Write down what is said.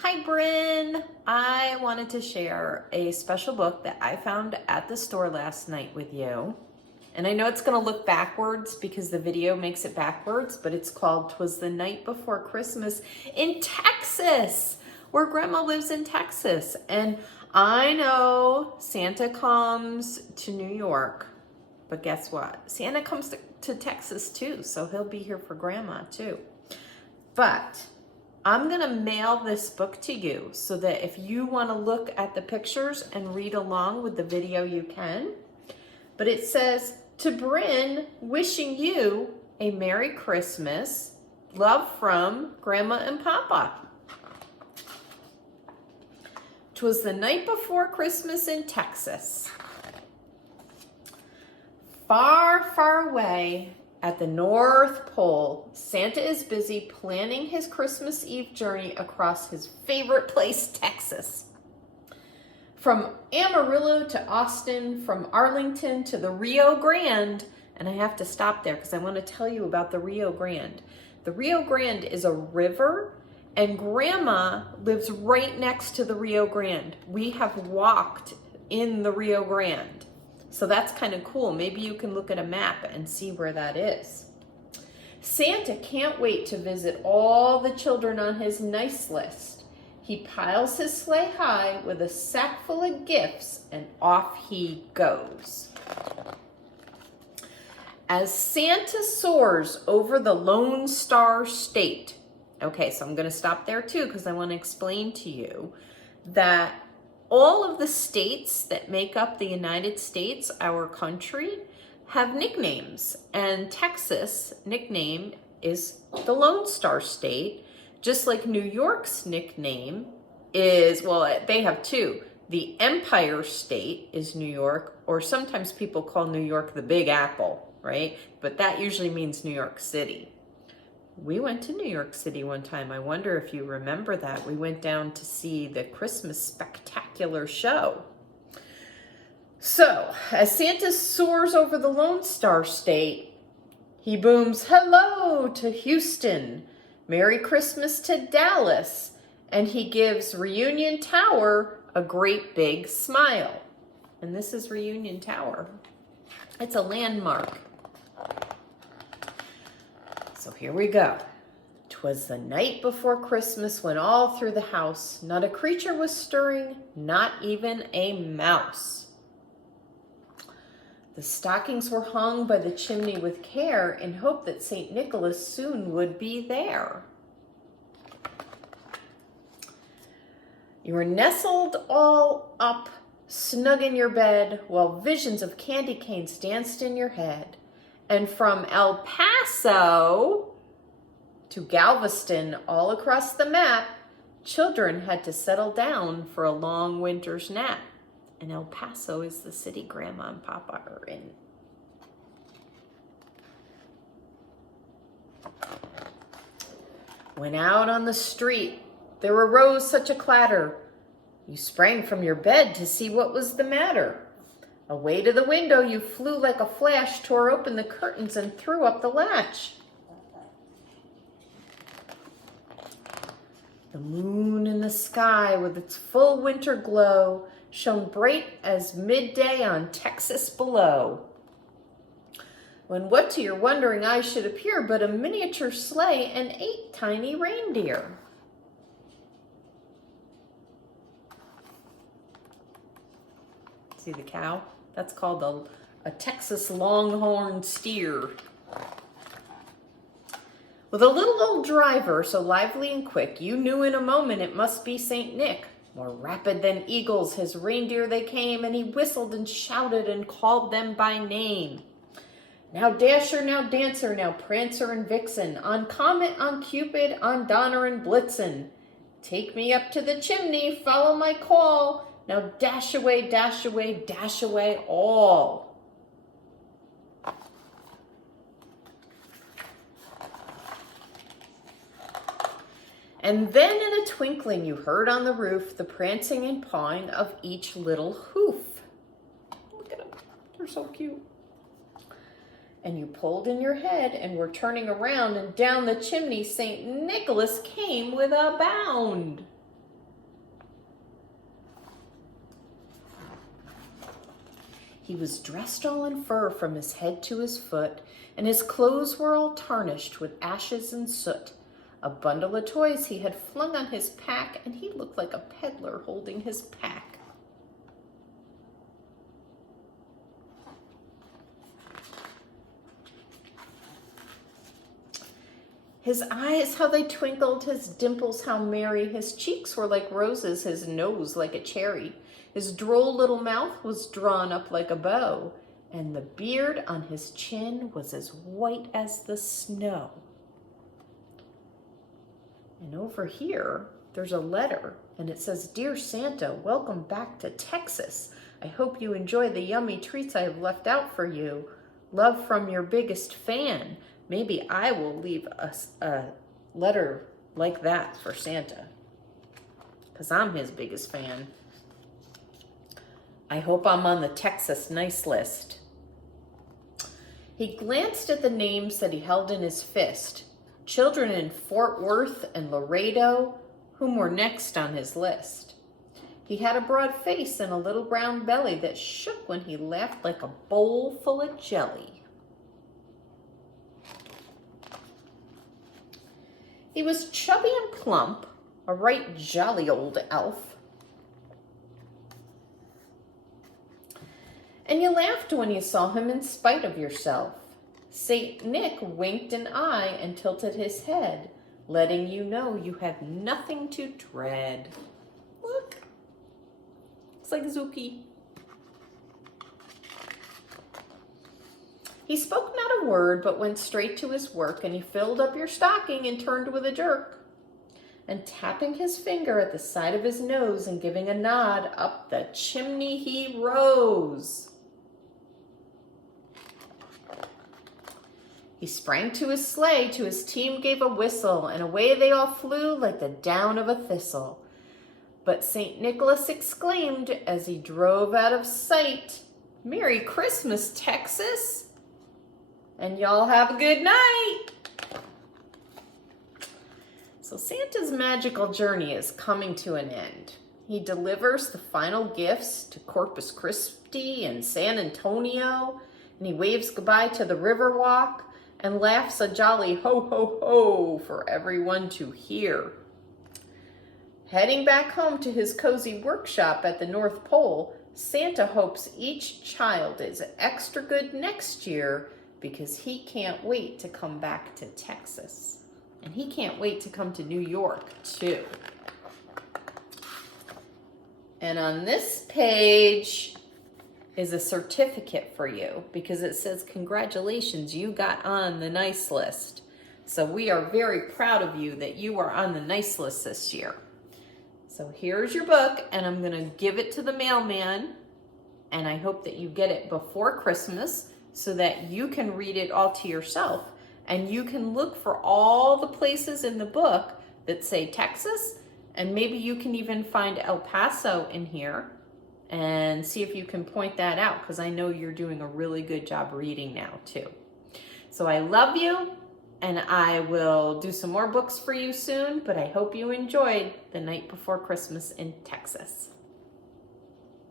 Hi, Brynn. I wanted to share a special book that I found at the store last night with you. And I know it's going to look backwards because the video makes it backwards, but it's called "Twas the Night Before Christmas in Texas," where Grandma lives in Texas. And I know Santa comes to New York, but guess what? Santa comes to Texas too, so he'll be here for Grandma too. But I'm gonna mail this book to you so that if you wanna look at the pictures and read along with the video, you can. But it says, "To Brynn, wishing you a Merry Christmas. Love from Grandma and Papa. 'Twas the night before Christmas in Texas. Far, far away at the North Pole, Santa is busy planning his Christmas Eve journey across his favorite place, Texas. From Amarillo to Austin, from Arlington to the Rio Grande," and I have to stop there because I want to tell you about the Rio Grande. The Rio Grande is a river, and Grandma lives right next to the Rio Grande. We have walked in the Rio Grande. So that's kind of cool. Maybe you can look at a map and see where that is. Santa can't wait to visit all the children on his nice list. He piles his sleigh high with a sack full of gifts, and off he goes. As Santa soars over the Lone Star State. Okay, so I'm going to stop there too because I want to explain to you that all of the states that make up the United States, our country, have nicknames. And Texas' nickname is the Lone Star State, just like New York's nickname is, well, they have two. The Empire State is New York, or sometimes people call New York the Big Apple, right? But that usually means New York City. We went to New York City one time. I wonder if you remember that. We went down to see the Christmas Spectacular show. So, as Santa soars over the Lone Star State, he booms, "Hello" to Houston, "Merry Christmas" to Dallas, and he gives Reunion Tower a great big smile. And this is Reunion Tower. It's a landmark. So here we go. "'Twas the night before Christmas when all through the house not a creature was stirring, not even a mouse. The stockings were hung by the chimney with care in hope that St. Nicholas soon would be there. You were nestled all up snug in your bed while visions of candy canes danced in your head. And from El Paso to Galveston, all across the map, children had to settle down for a long winter's nap. And El Paso is the city Grandma and Papa are in. When out on the street there arose such a clatter, you sprang from your bed to see what was the matter. Away to the window you flew like a flash, tore open the curtains and threw up the latch. The moon in the sky with its full winter glow shone bright as midday on Texas below. When what to your wondering eyes should appear but a miniature sleigh and 8 tiny reindeer. See the cow? That's called a Texas longhorn steer. With a little old driver so lively and quick, you knew in a moment it must be St. Nick. More rapid than eagles, his reindeer they came, and he whistled and shouted and called them by name. Now Dasher, now Dancer, now Prancer and Vixen, on Comet, on Cupid, on Donner and Blitzen. Take me up to the chimney, follow my call. Now dash away, dash away, dash away all. And then in a twinkling you heard on the roof the prancing and pawing of each little hoof. Look at them, they're so cute. And you pulled in your head and were turning around, and down the chimney St. Nicholas came with a bound. He was dressed all in fur from his head to his foot, and his clothes were all tarnished with ashes and soot. A bundle of toys he had flung on his pack, and he looked like a peddler holding his pack. His eyes, how they twinkled, his dimples, how merry. His cheeks were like roses, his nose like a cherry. His droll little mouth was drawn up like a bow, and the beard on his chin was as white as the snow. And over here, there's a letter, and it says, "Dear Santa, welcome back to Texas. I hope you enjoy the yummy treats I have left out for you. Love from your biggest fan." Maybe I will leave a letter like that for Santa, because I'm his biggest fan. I hope I'm on the Texas nice list. He glanced at the names that he held in his fist, children in Fort Worth and Laredo, whom were next on his list. He had a broad face and a little brown belly that shook when he laughed like a bowl full of jelly. He was chubby and plump, a right jolly old elf. And you laughed when you saw him in spite of yourself. Saint Nick winked an eye and tilted his head, letting you know you had nothing to dread. Look, it's like Zuki. He spoke not a word, but went straight to his work, and he filled up your stocking and turned with a jerk. And tapping his finger at the side of his nose and giving a nod, up the chimney he rose. He sprang to his sleigh, to his team gave a whistle, and away they all flew like the down of a thistle. But St. Nicholas exclaimed as he drove out of sight, "Merry Christmas, Texas! And y'all have a good night." So Santa's magical journey is coming to an end. He delivers the final gifts to Corpus Christi and San Antonio, and he waves goodbye to the Riverwalk and laughs a jolly ho, ho, ho for everyone to hear. Heading back home to his cozy workshop at the North Pole, Santa hopes each child is extra good next year, because he can't wait to come back to Texas. And he can't wait to come to New York, too. And on this page is a certificate for you, because it says, "Congratulations, you got on the nice list." So we are very proud of you that you are on the nice list this year. So here's your book, and I'm going to give it to the mailman. And I hope that you get it before Christmas, so that you can read it all to yourself, and you can look for all the places in the book that say Texas, and maybe you can even find El Paso in here and see if you can point that out, because I know you're doing a really good job reading now too. So I love you, and I will do some more books for you soon, but I hope you enjoyed The Night Before Christmas in Texas.